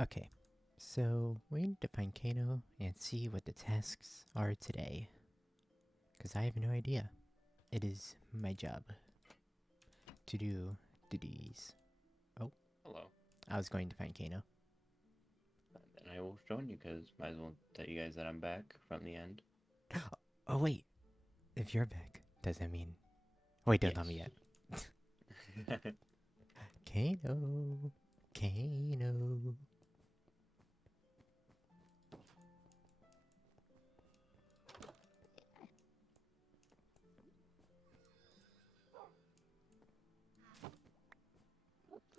Okay, so we need to find Kano and see what the tasks are today. Because I have no idea. It is my job to do duties. Oh, Hello. I was going to find Kano. And I will join you because might as well tell you guys that I'm back from the end. Oh, wait. If you're back, does that mean... Wait, don't Yes. tell me yet. Kano. Kano.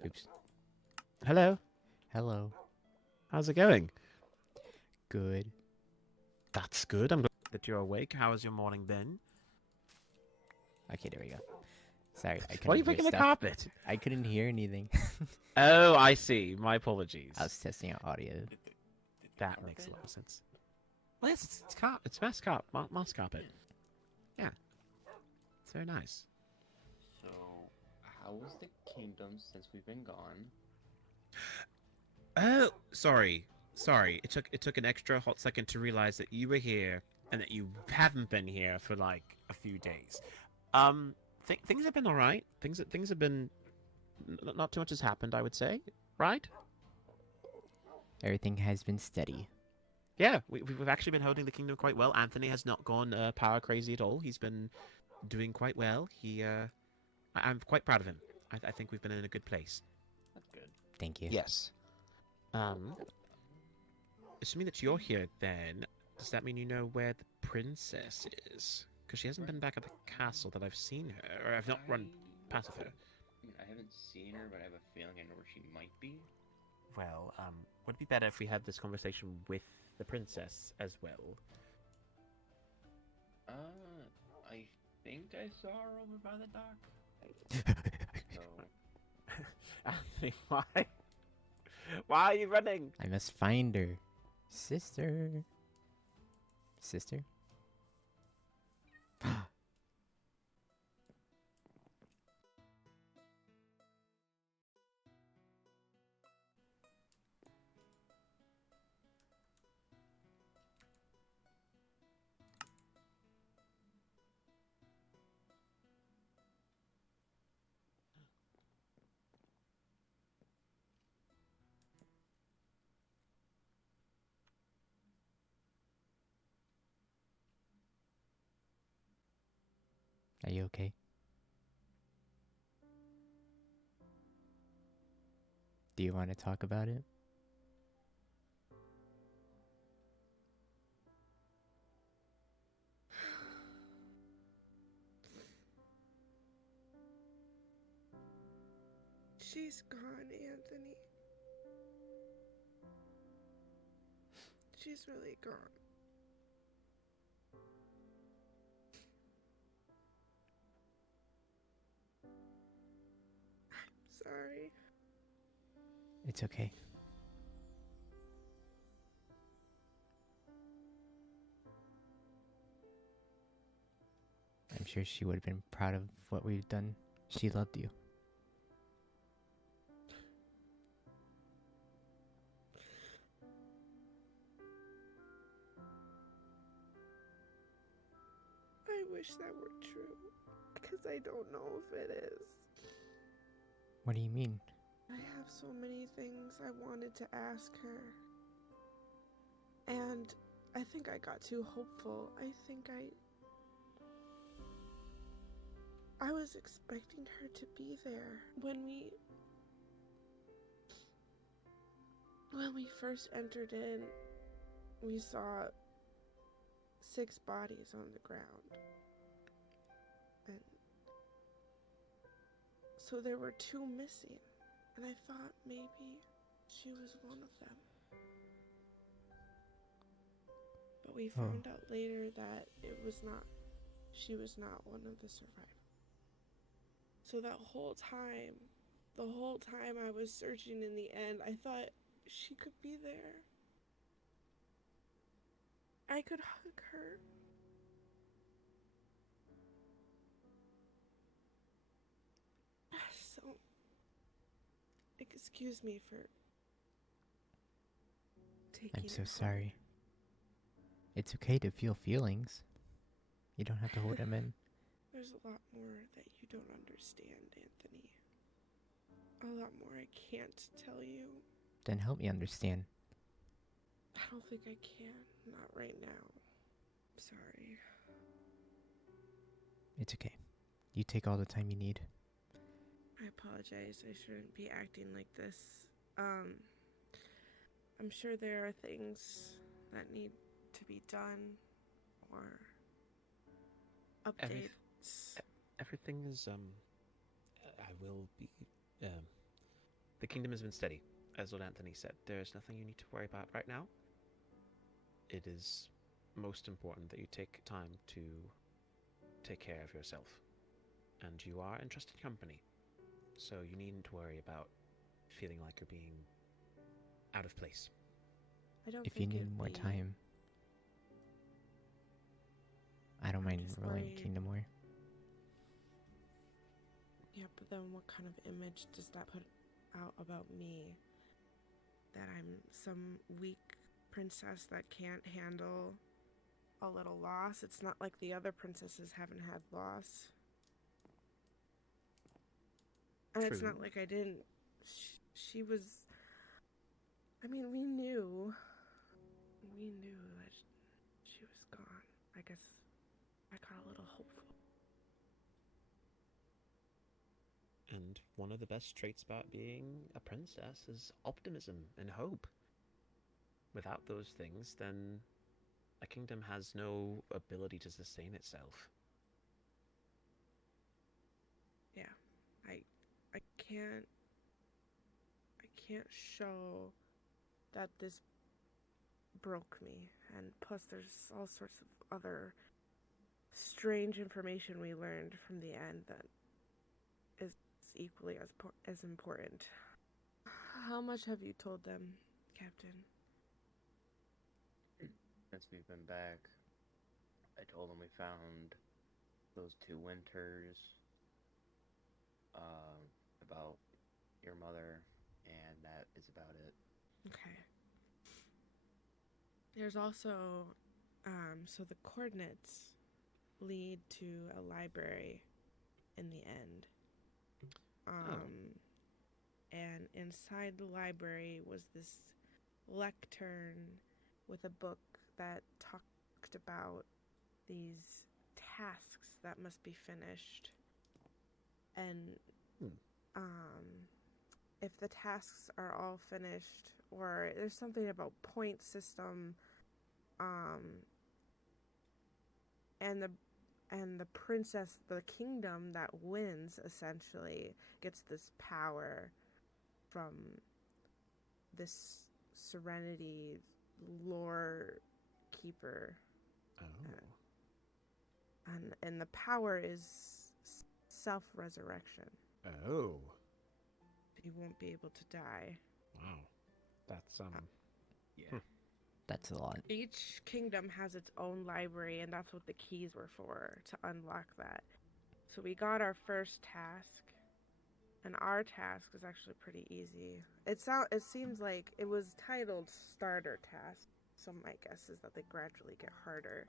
Oops. Hello. Hello. How's it going? Good. That's good. I'm glad that you're awake. How has your morning been? Okay, there we go. Sorry, I couldn't Why are you hear picking the stuff. carpet? I couldn't hear anything. Oh, I see. My apologies. I was testing out audio. That makes a lot of sense. Well, yes, it's moss carpet. Yeah. It's very nice. So, how was the kingdom since we've been gone? Oh, sorry. It took an extra hot second to realize that you were here and that you haven't been here for like a few days. Things have been all right. Things have been not too much has happened, I would say. Right? Everything has been steady. Yeah, we've actually been holding the kingdom quite well. Anthony has not gone power crazy at all. He's been doing quite well. I'm quite proud of him. I think we've been in a good place. That's good. Thank you. Yes. Assuming that you're here, then does that mean you know where the princess is? Because she hasn't been back at the castle that I've seen her, or I've not run past her. I haven't seen her, but I have a feeling I know where she might be. Well, would it be better if we had this conversation with the princess as well? I think I saw her over by the dock. So, Anthony, why? Why are you running? I must find her. Sister. Sister? Are you okay? Do you want to talk about it? She's gone, Anthony. She's really gone. I'm sorry. It's okay. I'm sure she would have been proud of what we've done. She loved you. I wish that were true, because I don't know if it is. What do you mean? I have so many things I wanted to ask her. And I think I got too hopeful. I was expecting her to be there. When we first entered in, we saw 6 bodies on the ground. And so there were 2 missing. And I thought maybe she was one of them. But we found out later that she was not one of the survivors. So the whole time I was searching in the end, I thought she could be there. I could hug her. So, excuse me for taking I'm it so home. sorry. It's okay to feel feelings. You don't have to hold them in. There's a lot more that you don't understand, Anthony. A lot more I can't tell you. Then help me understand. I don't think I can. Not right now. Sorry. It's okay. You take all the time you need. I apologize. I shouldn't be acting like this. I'm sure there are things that need to be done or updates. Everything is I will be the kingdom has been steady, as Lord Anthony said. There is nothing you need to worry about right now. It is most important that you take time to take care of yourself. And you are in trusted company. So you needn't worry about feeling like you're being out of place. I don't If you think need it'd more be- time, I don't I'm mind just ruling worried. Kingdom more. Yeah, but then what kind of image does that put out about me? That I'm some weak princess that can't handle a little loss? It's not like the other princesses haven't had loss. And it's not True. like I didn't. She was. I mean, we knew. We knew that she was gone. I guess I got a little hopeful. And one of the best traits about being a princess is optimism and hope. Without those things, then a kingdom has no ability to sustain itself. Yeah, I can't. I can't show that this broke me, and plus there's all sorts of other strange information we learned from the end that is equally as important. How much have you told them, Captain? Since we've been back, I told them we found those 2 winters, about your mother, and that is about it. Okay. There's also, so the coordinates lead to a library in the end. And inside the library was this lectern with a book that talked about these tasks that must be finished. And if the tasks are all finished, or there's something about point system, and the princess, the kingdom that wins essentially gets this power from this Serenity lore keeper. Oh. And the power is self-resurrection. Oh. You won't be able to die. Wow. That's Yeah. That's a lot. Each kingdom has its own library, and that's what the keys were for, to unlock that. So we got our first task, and our task is actually pretty easy. It seems like it was titled starter task, so my guess is that they gradually get harder.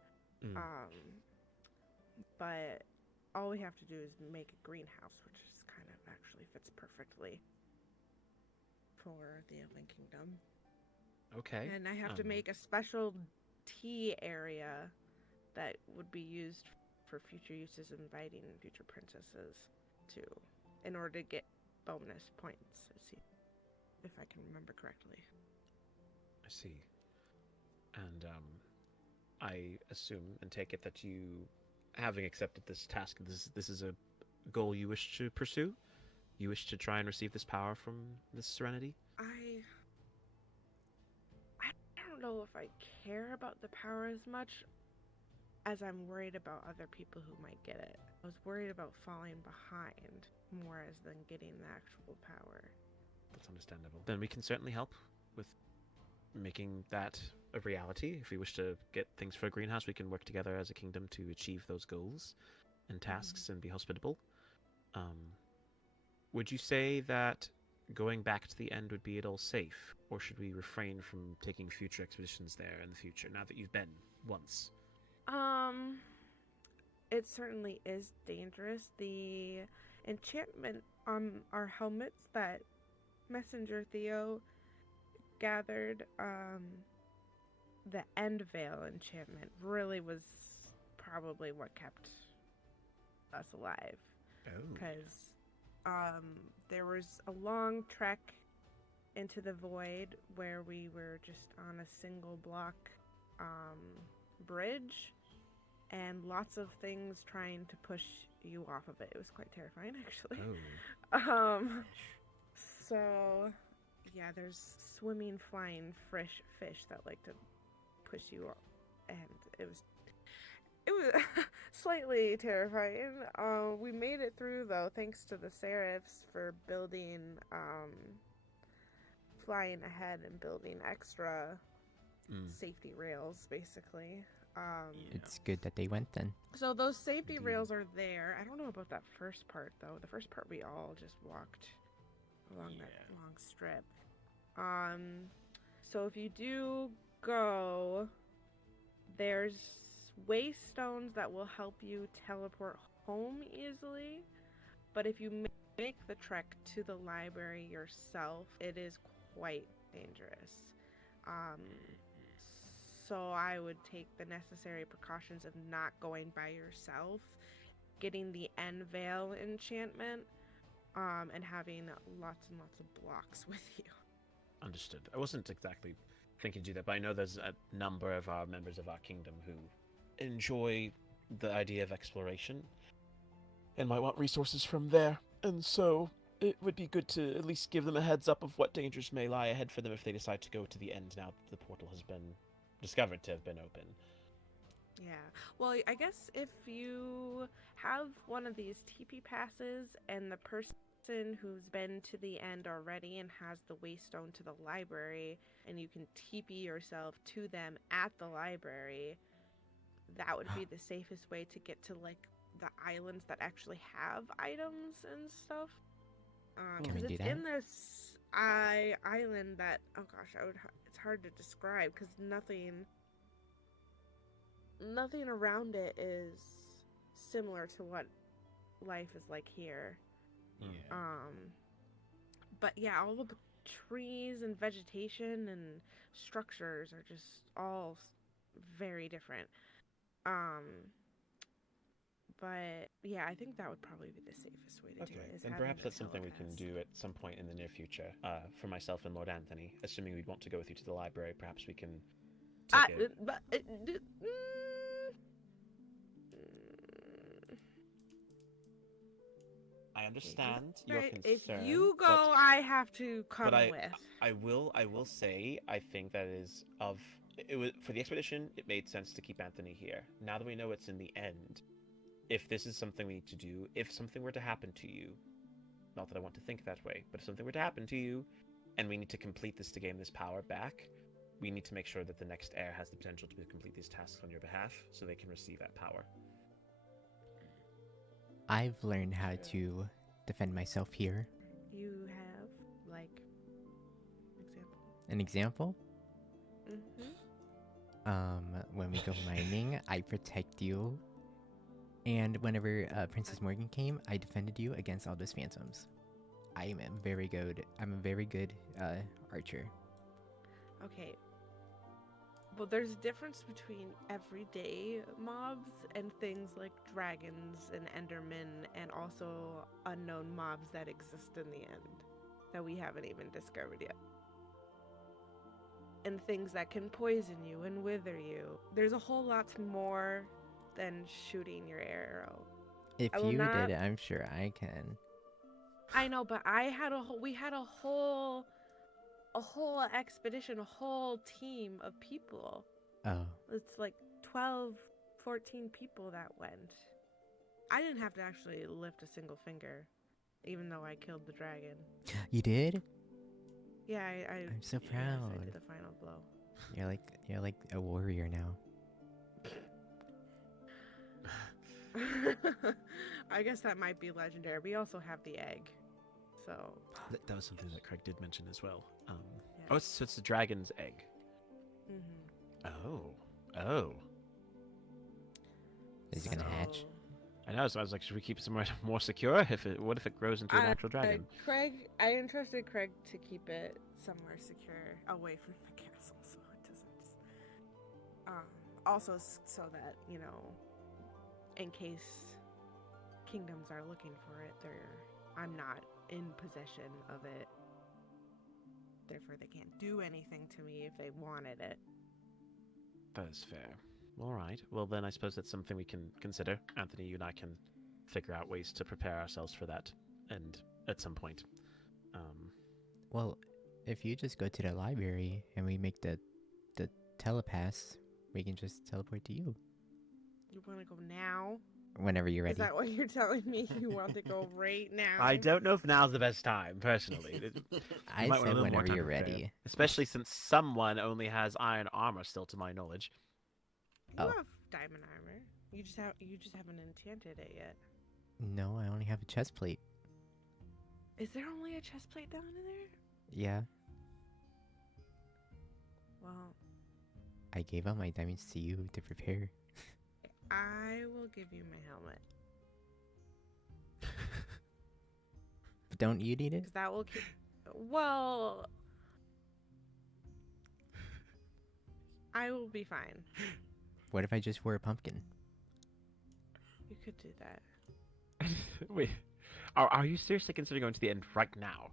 But all we have to do is make a greenhouse, which is kind of actually fits perfectly for the Elven Kingdom. okay. And I have to make a special tea area that would be used for future uses, inviting future princesses to, in order to get bonus points, if I can remember correctly. I see. And I assume and take it that you, having accepted this task, this is a goal you wish to pursue? You wish to try and receive this power from this Serenity? I don't know if I care about the power as much as I'm worried about other people who might get it. I was worried about falling behind more as than getting the actual power. That's understandable. Then we can certainly help with making that a reality. If we wish to get things for a greenhouse, we can work together as a kingdom to achieve those goals and tasks and be hospitable. Would you say that going back to the end would be at all safe, or should we refrain from taking future expeditions there in the future, now that you've been once? It certainly is dangerous. The enchantment on our helmets that Messenger Theo gathered, the End Veil enchantment really was probably what kept us alive. Oh. Because there was a long trek into the void where we were just on a single block bridge, and lots of things trying to push you off of it. It was quite terrifying, actually. Oh. So yeah, there's swimming, flying fish that like to push you off, and it was slightly terrifying. We made it through though, thanks to the Seraphs for building, flying ahead and building extra safety rails, basically. It's good that they went then. So those safety Indeed. rails are there. I don't know about that first part though. The first part we all just walked along that long strip. So if you do go, there's waystones that will help you teleport home easily, but if you make the trek to the library yourself, it is quite dangerous. So I would take the necessary precautions of not going by yourself, getting the End Veil enchantment, and having lots and lots of blocks with you. Understood. I wasn't exactly thinking to do that, but I know there's a number of our members of our kingdom who enjoy the idea of exploration and might want resources from there, and so it would be good to at least give them a heads up of what dangers may lie ahead for them if they decide to go to the end now that the portal has been discovered to have been open. Yeah. Well, I guess if you have one of these TP passes and the person who's been to the end already and has the waystone to the library, and you can TP yourself to them at the library, that would be the safest way to get to like the islands that actually have items and stuff. Can we Because do it's that? in this island that, oh gosh, it's hard to describe because nothing around it is similar to what life is like here. Yeah. But yeah, all of the trees and vegetation and structures are just all very different. But yeah, I think that would probably be the safest way to do Okay, it. Is then having perhaps the that's something we can telepass. do at some point in the near future. For myself and Lord Anthony, assuming we'd want to go with you to the library, perhaps we can take a... I understand your Right, concern. if you go, but I have to come I with. I will say, I think that is of... It was, for the expedition, it made sense to keep Anthony here. Now that we know it's in the end, if this is something we need to do, if something were to happen to you, not that I want to think that way, but if something were to happen to you, and we need to complete this to gain this power back, we need to make sure that the next heir has the potential to complete these tasks on your behalf, so they can receive that power. I've learned how to defend myself here. You have, like, example. An example? Mm-hmm. When we go mining, I protect you. And whenever Princess Morgan came, I defended you against all those phantoms. I'm a very good archer. Okay. Well, there's a difference between everyday mobs and things like dragons and endermen and also unknown mobs that exist in the end that we haven't even discovered yet. And things that can poison you and wither you. There's a whole lot more than shooting your arrow. If I will you not- did it, I'm sure I can. I know, but we had a whole expedition, a whole team of people. Oh. It's like 12, 14 people that went. I didn't have to actually lift a single finger, even though I killed the dragon. You did? Yeah, I'm so yes, proud. I did the final blow. You're like a warrior now. I guess that might be legendary. We also have the egg. So That was something that Craig did mention as well. yeah. Oh, so it's the dragon's egg. Mhm. Oh. Is it gonna hatch? I know, so I was like, should we keep it somewhere more secure? What if it grows into an actual dragon? I entrusted Craig to keep it somewhere secure, away from the castle, so it doesn't. Also, so that in case kingdoms are looking for it, I'm not in possession of it. Therefore, they can't do anything to me if they wanted it. That is fair. All right. Well, then I suppose that's something we can consider. Anthony, you and I can figure out ways to prepare ourselves for that, and at some point. Well, if you just go to the library and we make the telepass, we can just teleport to you You want to go now? whenever you're ready. Is that what you're telling me? You want to go right now? I don't know if now's the best time, personally. I might want a said little more whenever time you're to prepare. ready. Especially since someone only has iron armor still, to my knowledge. You Oh. have diamond armor. You just haven't enchanted it yet. No, I only have a chest plate. Is there only a chest plate down in there? Yeah, Well, I gave all my diamonds to you to prepare. I will give you my helmet. But don't you need it? Because that will keep... Well... I will be fine. What if I just wore a pumpkin? You could do that. Wait, are you seriously considering going to the end right now?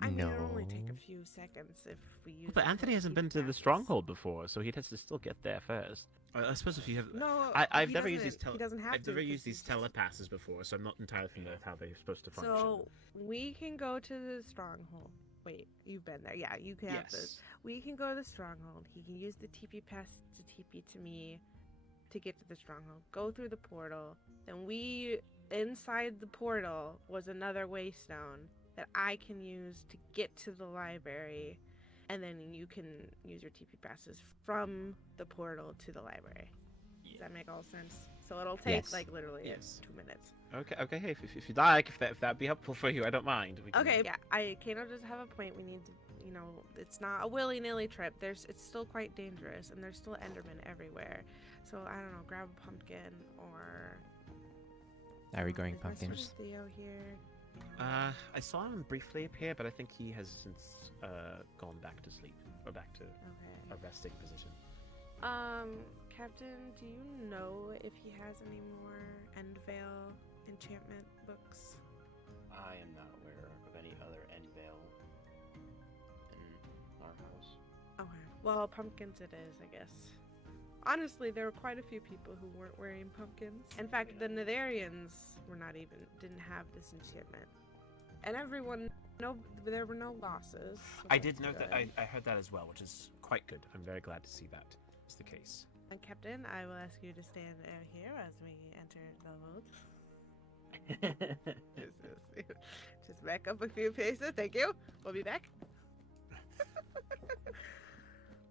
I mean, No. it'll only take a few seconds if we use... But it Anthony for hasn't been to the practice. stronghold before, so he has to still get there first. I suppose if you have... No, I've he never used these doesn't- he doesn't have I've to, never 'cause used these he's- telepasses before, so I'm not entirely familiar with how they're supposed to function. So, we can go to the stronghold. Wait, you've been there. Yeah, you can have this. yes. We can go to the stronghold. He can use the TP pass to TP to me to get to the stronghold. Go through the portal. Then inside the portal was another waystone that I can use to get to the library. And then you can use your TP passes from the portal to the library. Does that make all sense? So it'll take Yes. like literally Yes. 2 minutes. Okay, hey, if you'd like, if that'd be helpful for you, I don't mind. We can- Okay, yeah, Kano does have a point. We need to, it's not a willy-nilly trip. It's still quite dangerous, and there's still Endermen everywhere. So I don't know, grab a pumpkin or. Are we going is my son pumpkins? Theo here? I saw him briefly appear, but I think he has since gone back to sleep, or back to a Okay. resting position. Captain, do you know if he has any more Endvale enchantment books? I am not aware of any other Endvale in our house. Okay. Well, pumpkins it is, I guess. Honestly, there were quite a few people who weren't wearing pumpkins. In fact, the Netherians didn't have this enchantment. And there were no losses. So I that's did note that. good. I heard that as well, which is quite good. I'm very glad to see that is the case. And Captain, I will ask you to stand here as we enter the moat. Just back up a few paces. Thank you. We'll be back.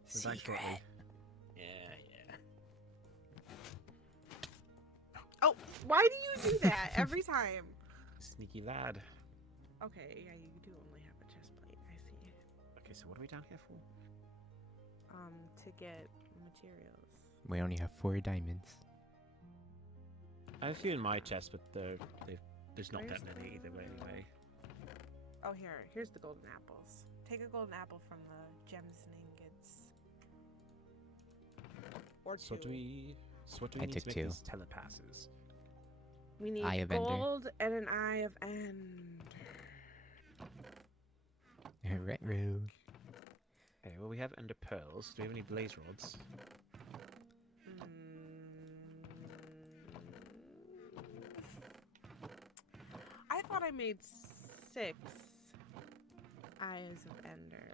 So back shortly. Yeah. Oh, why do you do that every time? Sneaky lad. Okay, yeah, you do only have a chest plate. I see. Okay, so what are we down here for? To get materials. We only have 4 diamonds. I have a few in my chest, but there's not Where's that many either way anyway. Oh, here's the golden apples. Take a golden apple from the gems and ingots. Or two. So what do we I need took to make 2. these telepasses? We need Eye of Ender. gold and an eye of end. Retro. Okay, well we have ender pearls. Do we have any blaze rods? I thought I made 6 eyes of ender.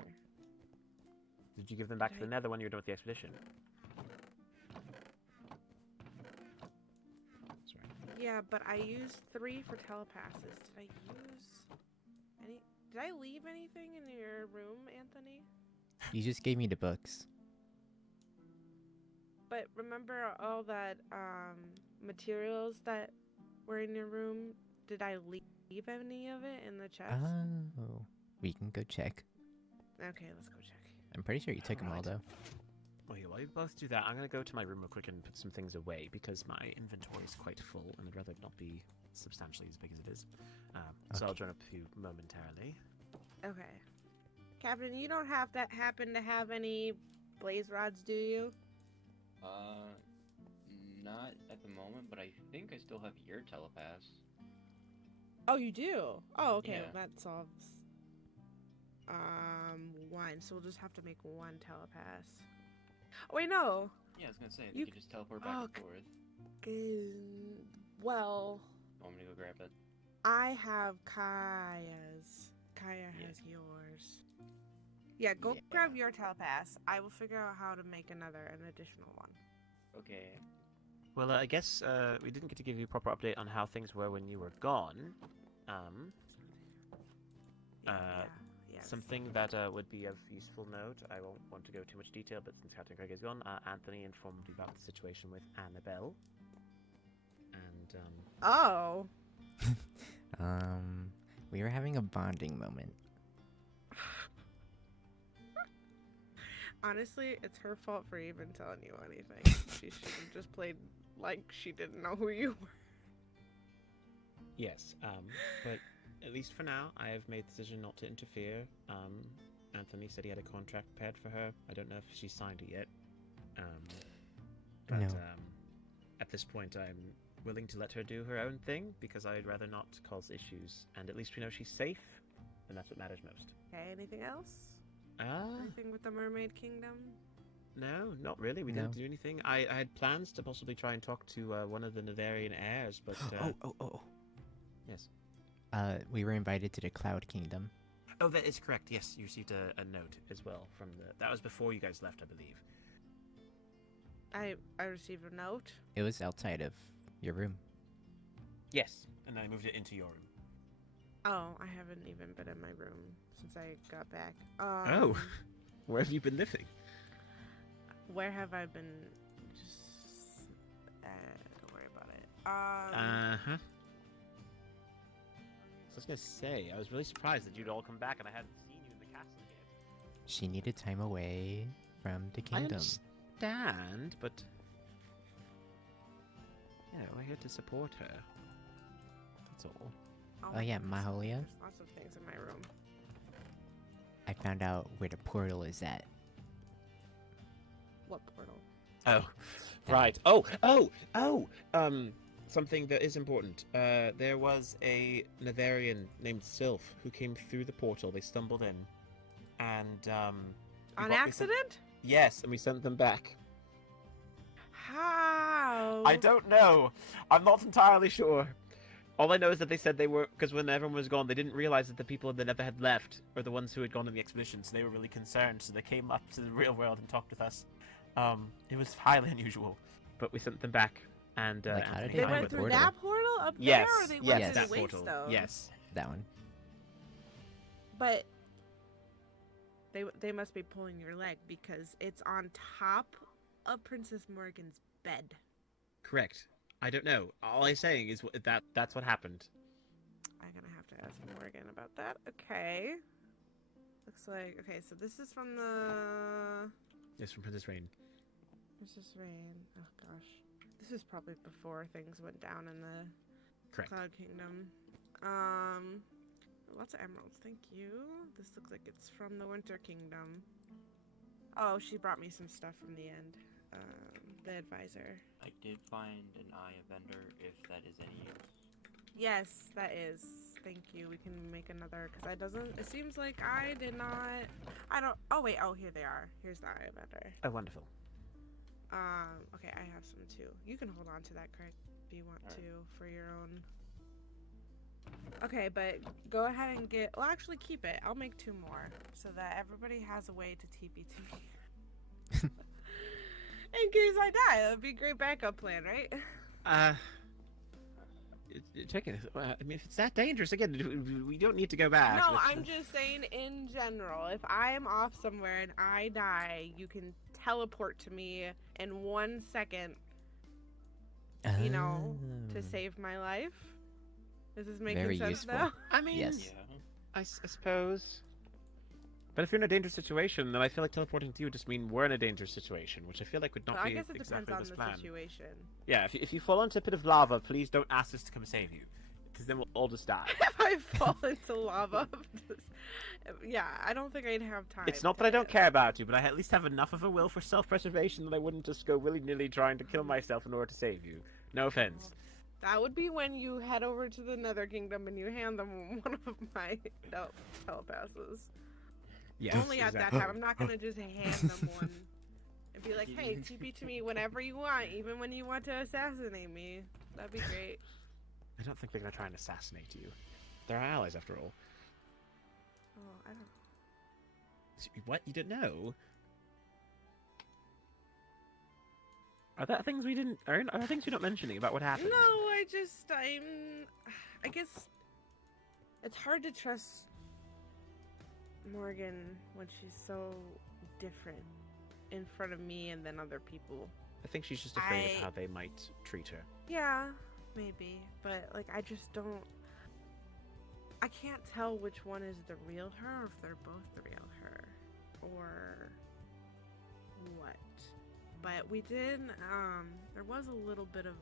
Did you give them back to the Right. nether when you were done with the expedition? That's right. Yeah, but I used 3 for telepasses. Did I leave anything in your room, Anthony? You just gave me the books. But remember all that materials that were in your room? Did I leave leave any of it in the chest? Oh, we can go check. Okay, let's go check. I'm pretty sure you took them all, Alright. though. Well, while you both do that, I'm going to go to my room real quick and put some things away because my inventory is quite full and I'd rather it not be substantially as big as it is. So I'll join up with you momentarily. Okay. Captain, you don't have to happen to have any blaze rods, do you? Not at the moment, but I think I still have your telepath. Oh, you do? Oh, okay. Yeah. Well, that solves one. So we'll just have to make one telepath. Oh, wait, no. Yeah, I was gonna say, You- you could just teleport back and forth. Well, Want me to go grab it? I have Kaya's. Kaya has yours. Yeah, go Yeah. grab your telepath. I will figure out how to make an additional one. Okay. Well, I guess we didn't get to give you a proper update on how things were when you were gone. Yeah. Something that would be of useful note, I won't want to go too much detail, but since Captain Craig is gone, Anthony informed me about the situation with Annabelle. And, Oh. We were having a bonding moment. Honestly, it's her fault for even telling you anything. She should have just played like she didn't know who you were. yes, but at least for now, I have made the decision not to interfere. Anthony said he had a contract prepared for her. I don't know if she signed it yet. But No. At this point, I'm willing to let her do her own thing because I'd rather not cause issues. And at least we know she's safe, and that's what matters most. Okay, anything else? Ah, Anything with the Mermaid Kingdom? no, not really. We No. didn't do anything. I had plans to possibly try and talk to one of the Nevarian heirs, but yes. We were invited to the Cloud Kingdom. Oh, that is correct. Yes, you received a note as well from the. That was before you guys left, I believe. I received a note. It was outside of your room. Yes, and I moved it into your room. Oh, I haven't even been in my room since I got back. Oh, where have you been living? Where have I been? Just don't worry about it. Huh. I was gonna say, I was really surprised that you'd all come back and I hadn't seen you in the castle yet. She needed time away from the I kingdom. understand, but yeah, we're here to support her. That's all. Oh yeah, my goodness, Mahalia, There's lots of things in my room. I found out where the portal is at. What portal? Oh, Yeah. right. Something that is important. There was a Nevarian named Sylph who came through the portal. They stumbled in, and we On got- we sent- accident? Yes, and we sent them back. How? I don't know. I'm not entirely sure. All I know is that they said they were, because when everyone was gone, they didn't realize that the people that never had left were the ones who had gone on the expedition, so they were really concerned, so they came up to the real world and talked with us. It was highly unusual, but we sent them back, and Like, how did Anthony they They find went the through portal? that portal up Yes, there, or they yes, went yes, through that the portal. Waystone? Yes. That one. But they must be pulling your leg because it's on top of Princess Morgan's bed. Correct. I don't know. All I'm saying is that's what happened. I'm gonna have to ask Morgan about that. Okay. Looks like okay. So this is from the It's from Princess Rain. Princess Rain. Oh gosh, this is probably before things went down in the Correct. Cloud Kingdom. Lots of emeralds. Thank you. This looks like it's from the Winter Kingdom. Oh, she brought me some stuff from the end. The advisor. I did find an eye vendor if that is any use. Yes, that is. Thank you. We can make another because that doesn't. It seems like I did not. I don't. Oh wait. Oh, here they are. Here's the eye vendor. Oh, wonderful. Okay, I have some too. You can hold on to that, Craig, if you want to for your own. Okay, but go ahead and get. Well, actually, keep it. I'll make 2 more so that everybody has a way to TP to me. In case I die, that would be a great backup plan, right? Checking. I mean, if it's that dangerous, again, we don't need to go back. No, Let's- I'm just saying in general. If I am off somewhere and I die, you can teleport to me in 1 second, you know, to Oh. save my life. Is this making Very sense useful. now? I mean, Yes. Yeah. I suppose. But if you're in a dangerous situation, then I feel like teleporting to you would just mean we're in a dangerous situation, which I feel like would not Well, I be guess it depends exactly on this the plan. situation. Yeah, if you fall into a pit of lava, please don't ask us to come save you, because then we'll all just die. If I fall into lava, yeah, I don't think I'd have time. It's not that I don't care about you, but I at least have enough of a will for self-preservation that I wouldn't just go willy-nilly trying to kill myself in order to save you. No offense. That would be when you head over to the Nether Kingdom and you hand them one of my telepasses. Yes, Only at that time. I'm not gonna just hand them one and be like, "Hey, TP to me whenever you want, even when you want to assassinate me." That'd be great. I don't think they're gonna try and assassinate you. They're our allies, after all. Oh, I don't. What? You didn't know? Are that things we didn't? Are there things you're not mentioning about what happened? No, I guess it's hard to trust Morgan when she's so different in front of me and then other people. I think she's just afraid of how they might treat her. Yeah, maybe, but like I just don't. I can't tell which one is the real her, or if they're both the real her, or what. But we did. There was a little bit of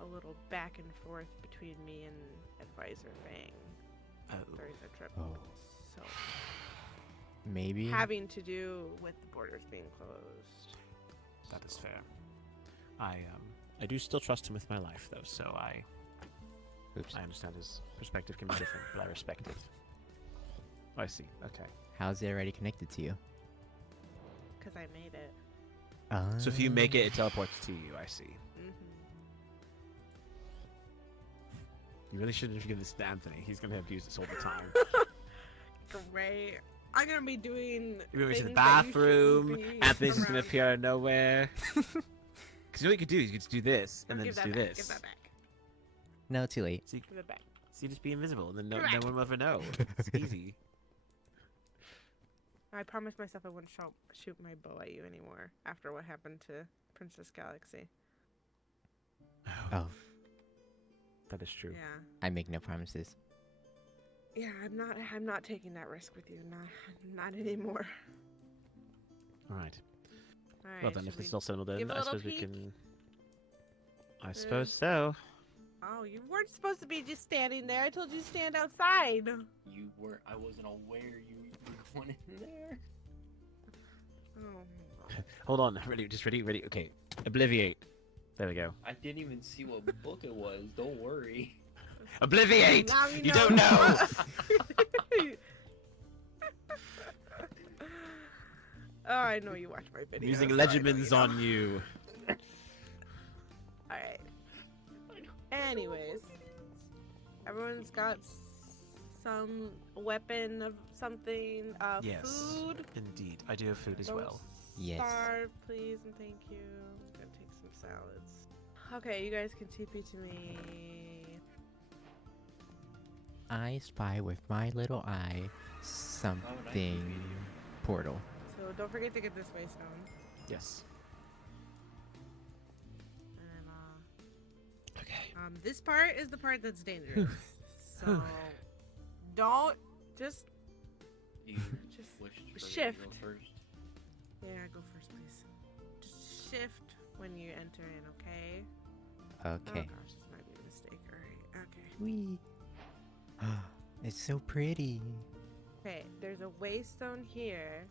a little back and forth between me and Advisor Fang during the trip. Oh. So Maybe. having to do with the borders being closed. That is fair. I do still trust him with my life, though, so Oops. I understand his perspective can be different, but I respect it. I see. Okay. How's it already connected to you? Because I made it. So if you make it, it teleports to you. I see. Mm-hmm. You really shouldn't give this to Anthony. He's gonna abuse this all the time. Great. I'm gonna be doing. You're going to the things that you bathroom. shouldn't be Anthony's just gonna around. appear out of nowhere. Because what you could do is you could just do this and Oh, then give just that do back, this. Give that back. No, too late. So you, Give it back. so you just be invisible, and then no Correct. one will ever know. It's easy. I promised myself I wouldn't shoot my bow at you anymore after what happened to Princess Galaxy. Oh, That is true. Yeah. I make no promises. Yeah, I'm not taking that risk with you. Not anymore. All right. All right. Well then, should if this we- is all settled in, give a I little suppose we peek? can. I suppose so. Oh, you weren't supposed to be just standing there. I told you to stand outside. You were. I wasn't aware you were going in there. Oh. Hold on. Ready? Just ready? Ready? Okay. Obliviate. There we go. I didn't even see what book it was. Don't worry. Obliviate! Now You don't know! Oh, I know you watch my videos. Using so I know legimens you know. on you. Alright. Anyways. Everyone's got some weapon of something. Yes. Food. Indeed. I do have food as Don't well. Yes. Starve, please, and thank you. I'm gonna take some salads. Okay, you guys can TP to me. I spy with my little eye something portal. So don't forget to get this way stone. Yes. And Okay. this part is the part that's dangerous. So don't just You Just wish for me to shift. go first. yeah, go first, please. Just shift when you enter in, okay? Oh Okay. gosh, this might be a mistake. All right. Okay. Wee. It's so pretty. Okay. There's a waystone here.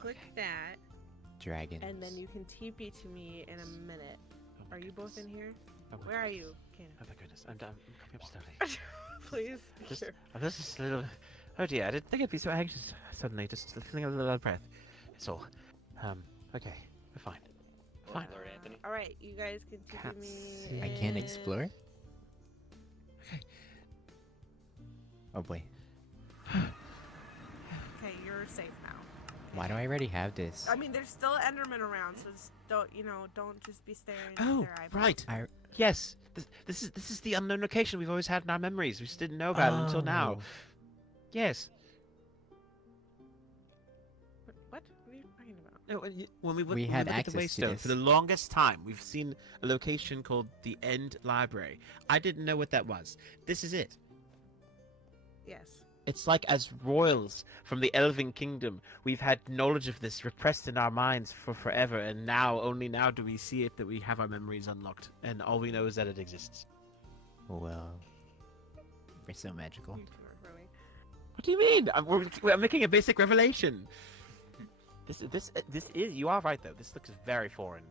Click that, Dragons. and then you can TP to me in a minute. Oh my Are you both in goodness. here? Oh my Where are goodness. you, Kana? Oh my goodness. I'm coming up slowly. Please. Just, Here. I'm just a little. Oh dear, I didn't think I'd be so anxious suddenly. Just feeling a little out of breath. That's all. Okay, we're fine. Fine. Lord Anthony. All right, you guys can TP Can't me. see. I can't in- explore? Oh boy. Okay, you're safe now. Why do I already have this? I mean, there's still Enderman around, so just don't just be staring Oh, at their eyeballs. right. I... Yes. This is the unknown location we've always had in our memories. We just didn't know about it until now. Oh. Yes. What? What are you talking about? No, when we We when had we looked at the access to Waystone for the this. longest time, we've seen a location called the End Library. I didn't know what that was. This is it. Yes. It's like as royals from the Elven Kingdom, we've had knowledge of this repressed in our minds for forever, and now, only now do we see it, that we have our memories unlocked, and all we know is that it exists. Well, we're so magical. You two are funny. What do you mean? I'm making a basic revelation. This is, you are right though, this looks very foreign.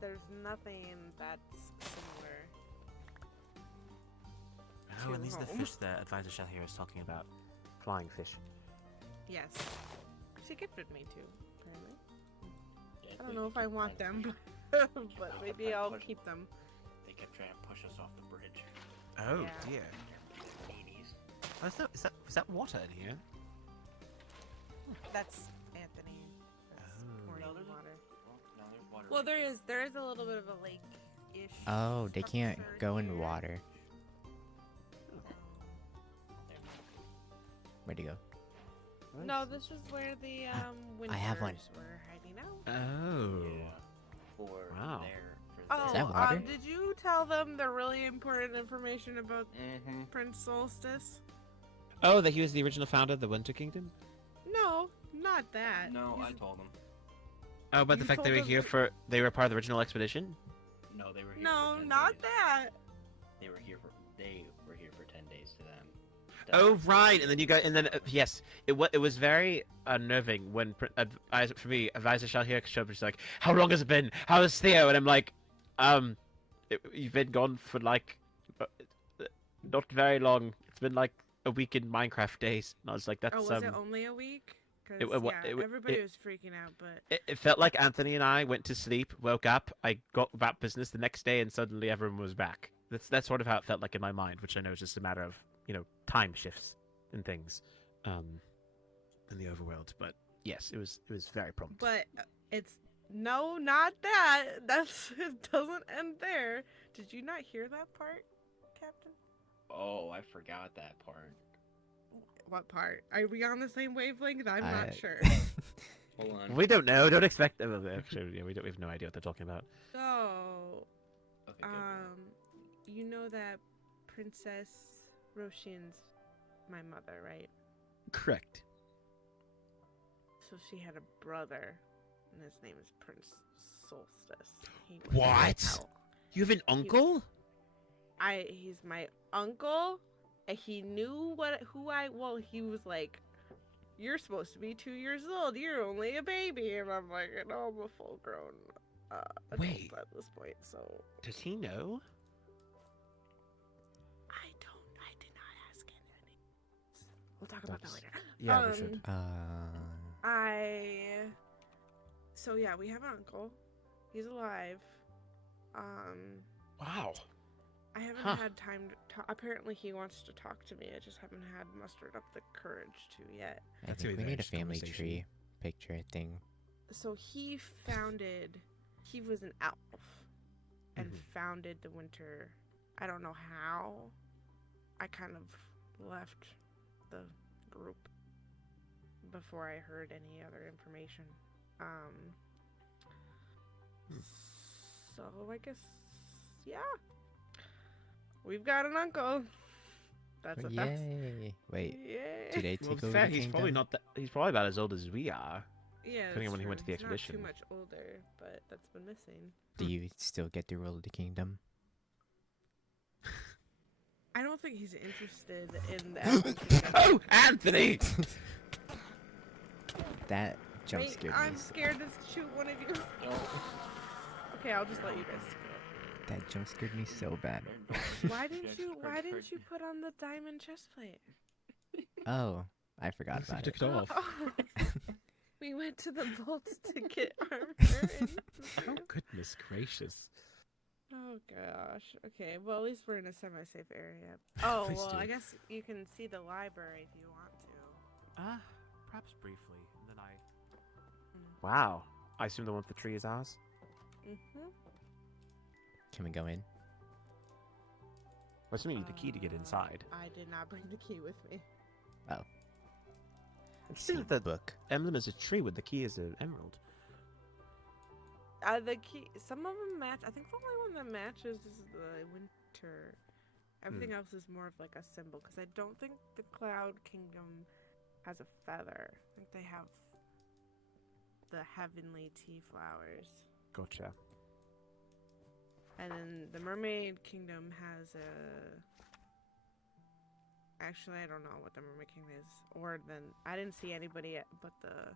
There's nothing that's similar. Oh, and these are the home. fish that Advisor Shell here is talking about. Flying fish. Yes. She gifted me two, apparently. Yeah, I don't they know if I kept want trying to them, push- but No, maybe they're I'll pushing- keep them. They kept trying to push us off the bridge. Oh Yeah. dear. 80s. Oh, is that water in here? That's Anthony. That's Oh. pouring No, the there's- water. Well, no, there's water. Well, right there is a little bit of a lake-ish. Oh, they can't structure go in here. water. there. Where'd he go? No, this is where the I have one. winters were hiding out. Oh. Yeah. For Wow. Oh, that water? did you tell them the really important information about Mm-hmm. Prince Solstice? Oh, that he was the original founder of the Winter Kingdom? No, not that. No, I He's- told them. Oh, but the You fact they told were them- here for, they were part of the original expedition? No, they were here. No, for 10 not days. that. They were here for 10 days to them. Oh, right, and then you got, and then, yes, it was very unnerving when, for me, Advisor Shell here showed up, she's like, how long has it been? How is Theo? And I'm like, you've been gone for, like, not very long. It's been, like, a week in Minecraft days. And I was like, that's, Oh, was it only a week? Because it- everybody it- was freaking out, but it felt like Anthony and I went to sleep, woke up, I got about business the next day, and suddenly everyone was back. That's sort of how it felt like in my mind, which I know is just a matter of, time shifts and things, in the overworld. But yes, it was very prompt. but it's no, not that. That's it doesn't end there. Did you not hear that part, Captain? Oh, I forgot that part. What part? Are we on the same wavelength? I'm not sure. Hold on. We don't know. Don't expect. Actually, we have no idea what they're talking about. So, Okay, good. you know that Princess Roshin's my mother, right? Correct. So she had a brother, and his name is Prince Solstice. He was What? out. You have an uncle? He's my uncle, and he knew he was like, you're supposed to be 2 years old, you're only a baby, and I'm like, no, I'm a full grown adult Wait. at this point, so Does he know? I did not ask Anthony. We'll talk about that That's- later. Yeah, we should. So yeah, we have an uncle. He's alive. Wow. I haven't Huh. had time to talk. Apparently, he wants to talk to me. I just haven't had mustered up the courage to yet. I That's think gonna we be need a the family conversation. tree picture thing. So he was an elf and Mhm. founded the winter. I don't know how. I kind of left the group before I heard any other information. So I guess, yeah. We've got an uncle. That's a that's, Yay! Wait, yeah. do they Well, take to be over fair, the he's kingdom? probably not that. He's probably about as old as we are. Yeah, depending on that's when he went true. to the He's expedition. Not too much older, but that's been missing. Do you still get to rule the kingdom? I don't think he's interested in that. Oh, Anthony! That jump Wait, scared I'm me. scared to shoot one of you. Don't. Okay, I'll just let you guys go. That jump scared me so bad. Why didn't you put on the diamond chest plate? Oh, I forgot Looks like about you it. took it off. We went to the vault to get armor. Oh, goodness gracious. Oh gosh. Okay, well at least we're in a semi-safe area. Oh Please well, do. I guess you can see the library if you want to. Perhaps briefly, and then I. Wow. I assume the one with the tree is ours? Mhm. Can we go in? I assume you need the key to get inside. I did not bring the key with me. See the book. emblem is a tree with the key is an emerald. The key. Some of them match. I think the only one that matches is the winter. Everything else is more of like a symbol because I don't think the Cloud Kingdom has a feather. I think they have the heavenly tea flowers. Gotcha. And then the Mermaid Kingdom has a. Actually, I don't know what the Mermaid Kingdom is. Or then I didn't see anybody but the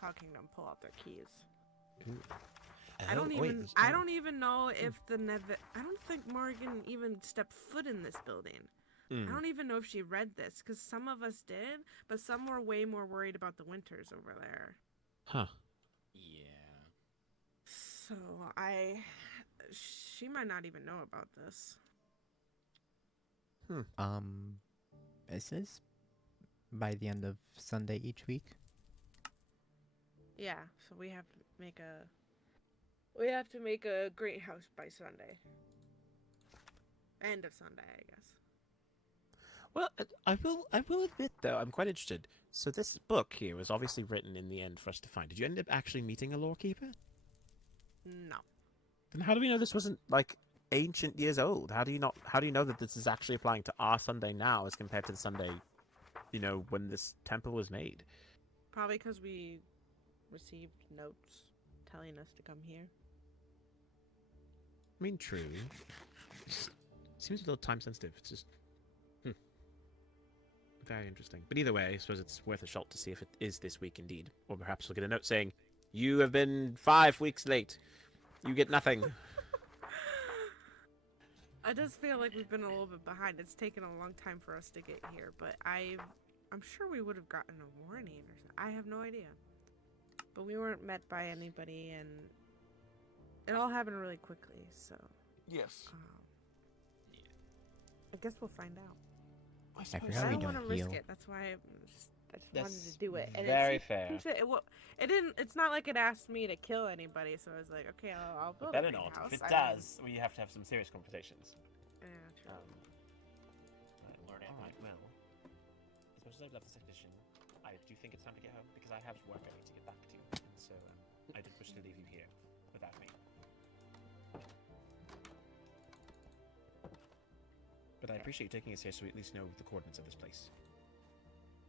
Cloud Kingdom pull out their keys. Ooh. I don't Oh, wait, even. there's I no- don't even know if the I don't think Morgan even stepped foot in this building. Mm. I don't even know if she read this because some of us did, but some were way more worried about the winters over there. Huh. Yeah. So she might not even know about this. It says by the end of Sunday each week. Yeah, so we have to make a great house by Sunday. End of Sunday, I guess. Well, I will admit though, I'm quite interested. So this book here was obviously written in the end for us to find. Did you end up actually meeting a lorekeeper? No. Then how do we know this wasn't like ancient years old? How do you know that this is actually applying to our Sunday now as compared to the Sunday, when this temple was made? Probably because we received notes telling us to come here. I mean, true. It just seems a little time sensitive. It's just very interesting. But either way, I suppose it's worth a shot to see if it is this week indeed, or perhaps we'll get a note saying, "You have been 5 weeks late. You get nothing." I just feel like we've been a little bit behind. It's taken a long time for us to get here, but I'm sure we would have gotten a warning or something. I have no idea. But we weren't met by anybody, and it all happened really quickly, so... Yes. I guess we'll find out. I forgot But I we don't don't want to risk heal. it. That's why I just That's wanted to do it. And very it fair. seems it didn't. It's not like it asked me to kill anybody, so I was like, okay, I'll build Better a not. greenhouse. If it I does, we have to have some serious conversations. mean, yeah, true. Lord, alright, well, as much as I've loved this expedition, I do think it's time to get home because I have work I need to get back to, and so I didn't wish to leave you here without me. But I appreciate you taking us here so we at least know the coordinates of this place.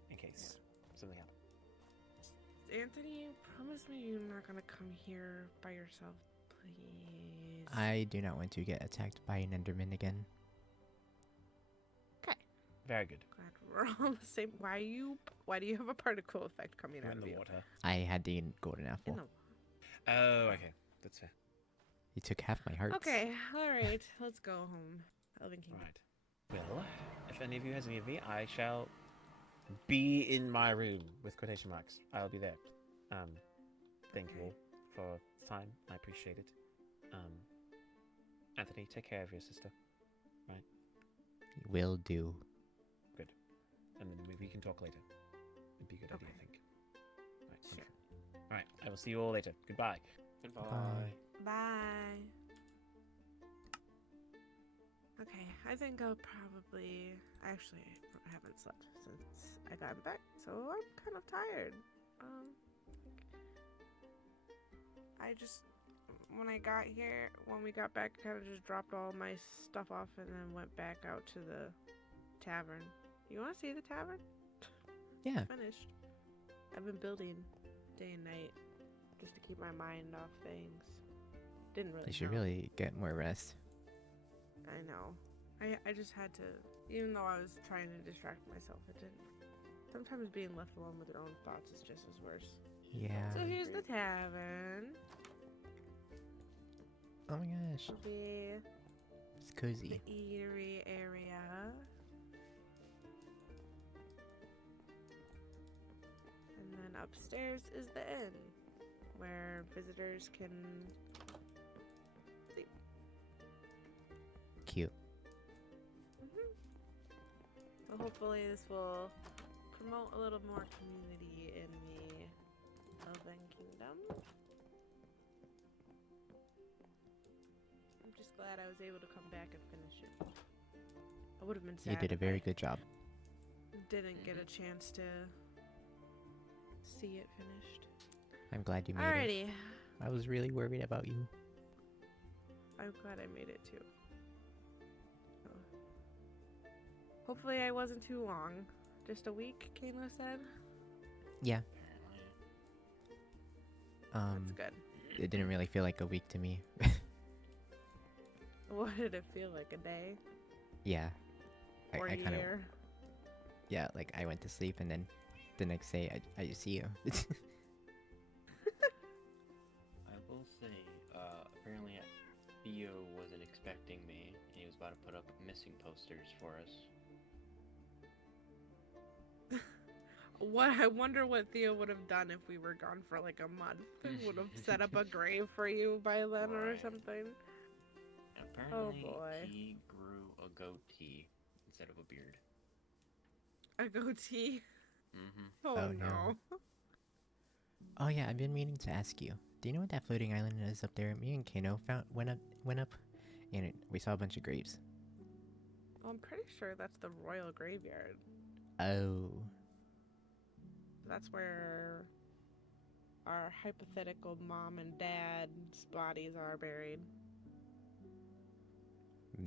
In case something happens. Anthony, promise me you're not gonna come here by yourself, please. I do not want to get attacked by an Enderman again. Okay. Very good. Glad we're all the same. Why do you have a particle effect coming We're out in of the you? water. I had the golden In apple. the Oh, okay. That's fair. You took half my hearts. Okay, alright, let's go home. Elven Kingdom. Right. Well, if any of you has any of me, I shall be in my room with quotation marks. I'll be there. Thank you all for the time. I appreciate it. Anthony, take care of your sister. Right? Will do. Good. And then we can talk later. It'd be a good idea, I think. Right. Sure. Wonderful. All right. I will see you all later. Goodbye. Goodbye. Bye. Okay, I think I'll probably... Actually, I haven't slept since I got back, so I'm kind of tired. I just... When we got back, kind of just dropped all my stuff off and then went back out to the tavern. You want to see the tavern? Yeah. Finished. I've been building day and night just to keep my mind off things. Didn't really You should know. really get more rest. I know. I just had to, even though I was trying to distract myself, it didn't. Sometimes being left alone with your own thoughts is just as worse. Yeah. So here's the tavern. Oh my gosh. The It's cozy. eatery area. And then upstairs is the inn, where visitors can sleep. Cute. So hopefully this will promote a little more community in the Elven Kingdom. I'm just glad I was able to come back and finish it. I would have been sad You did a if very I good job. didn't get a chance to see it finished. I'm glad you made it. Alrighty. I was really worried about you. I'm glad I made it too. So, hopefully I wasn't too long. Just a week, Kayla said. Yeah. Apparently. That's good. It didn't really feel like a week to me. What did it feel like, a day? Yeah. Or I a kind of, year? yeah, like I went to sleep and then the next day I see you. I will say, apparently Theo wasn't expecting me, and he was about to put up missing posters for us. What, I wonder what Theo would have done if we were gone for like a month. Would have set up a grave for you by then or Right. something. Apparently, boy. he grew a goatee instead of a beard. A goatee. Mm-hmm. Oh, Oh, no. no. Oh yeah, I've been meaning to ask you. Do you know what that floating island is up there? Me and Kano went up, and we saw a bunch of graves. Well, I'm pretty sure that's the royal graveyard. Oh. That's where our hypothetical mom and dad's bodies are buried.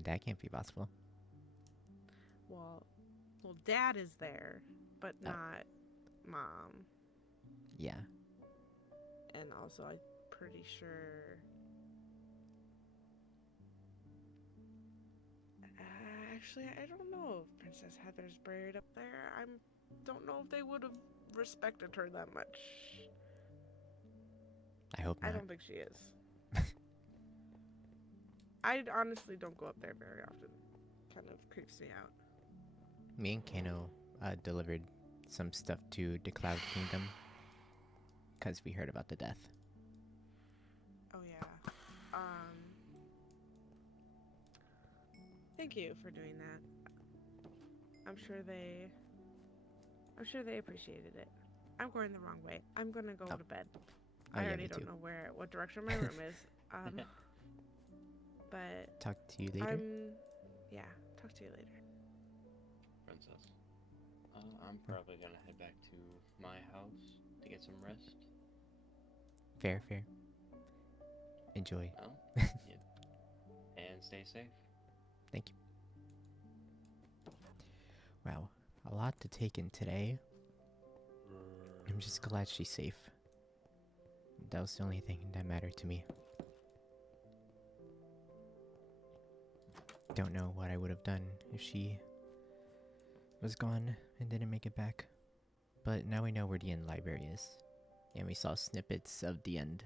That can't be possible. Well, dad is there, but Oh. not mom. Yeah. And also, I'm pretty sure. Actually, I don't know if Princess Heather's buried up there. Don't know if they would have respected her that much. I hope I not. don't think she is. I honestly don't go up there very often. Kind of creeps me out. Me and Kano delivered some stuff to the Cloud Kingdom because we heard about the death. Oh yeah. Thank you for doing that. I'm sure they appreciated it. I'm going the wrong way. I'm gonna go Oh. to bed. Oh, I yeah, already me don't too. know what direction my room is. But Talk to you later. talk to you later. Princess. I'm probably gonna head back to my house to get some rest. Fair. Enjoy. Well, yeah. And stay safe. Thank you. Wow, a lot to take in today. I'm just glad she's safe. That was the only thing that mattered to me. Don't know what I would have done if she was gone and didn't make it back. But now we know where the end library is. And we saw snippets of the end.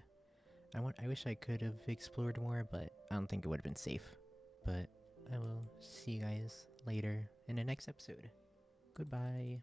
I wish I could have explored more, but I don't think it would have been safe. But I will see you guys later in the next episode. Goodbye.